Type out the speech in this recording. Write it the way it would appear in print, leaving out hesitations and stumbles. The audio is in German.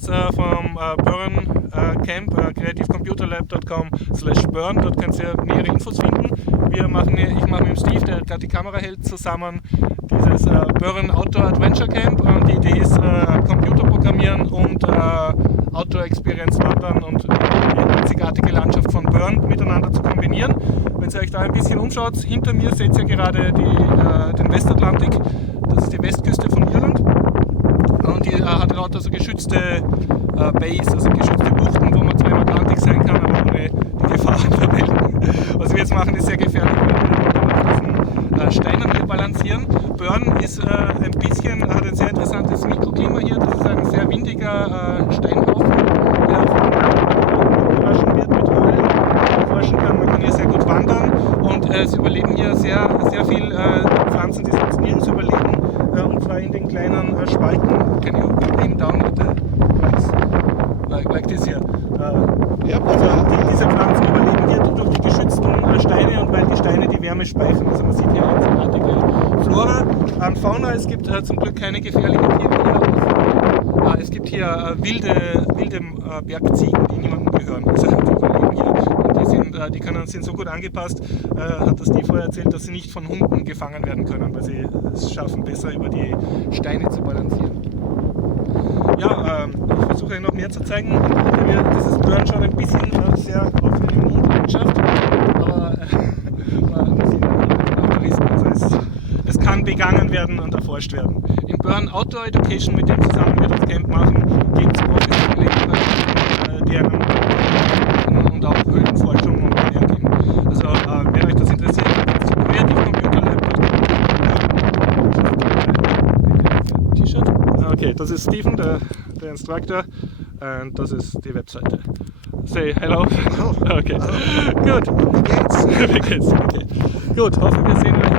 vom Burn Camp, creativecomputerlab.com/burn. Dort könnt ihr nähere Infos finden. Ich mache mit dem Steve, der gerade die Kamera hält, zusammen dieses Burn Outdoor Adventure Camp. Und die Idee ist, Computer programmieren und Outdoor Experience wandern und die einzigartige Landschaft von Burn miteinander zu kombinieren. Wenn ihr euch da ein bisschen umschaut, hinter mir seht ihr gerade den Westatlantik. Das ist die Westküste von Irland. Und die hat lauter so geschützte Bays, also geschützte Buchten, wo man zwar im Atlantik sein kann, aber ohne die Gefahren der Wellen. Was wir jetzt machen, ist sehr gefährlich, weil wir auf diesen Steinen hier balancieren. Burn ist hat ein sehr interessantes Mikroklima hier. Das ist ein sehr windiger Steinhaufen, der gewaschen wird mit Öl, forschen kann. Man kann hier sehr gut wandern und es überleben hier sehr viele Pflanzen, die sonst nirgends überleben. Und zwar in den kleinen Spalten. Can you aim down with the like this here? Also diese Pflanzen überleben hier durch die geschützten Steine und weil die Steine die Wärme speichern. Also man sieht hier einzigartige Flora. An Fauna, es gibt zum Glück keine gefährlichen Tiere hier. Es gibt hier wilde Bergziegen, die niemandem gehören. Also die leben hier und die sind so gut angepasst, hat das Steve vorher erzählt, dass sie nicht von Hunden gefangen werden können, weil sie es schaffen, besser über die Steine zu balancieren. Ja, ich versuche euch noch mehr zu zeigen. Dieses Burn schon ein bisschen sehr auf eine Landschaft, aber man sieht auch Risken. Also es kann begangen werden und erforscht werden. Im Burn Outdoor Education, mit dem zusammen wir das Camp machen, gibt es professionelle deren und auch Höhlenforschung und Berggehen. Also wenn euch das interessiert, geht zu creativecomputerlab.com. T-Shirt. Okay, das ist Stephen, der Instructor, und das ist die Webseite. Say hello. Hallo. Okay. Hallo. Gut. Wie geht's? Wie geht's? Okay. Gut, hoffe wir sehen euch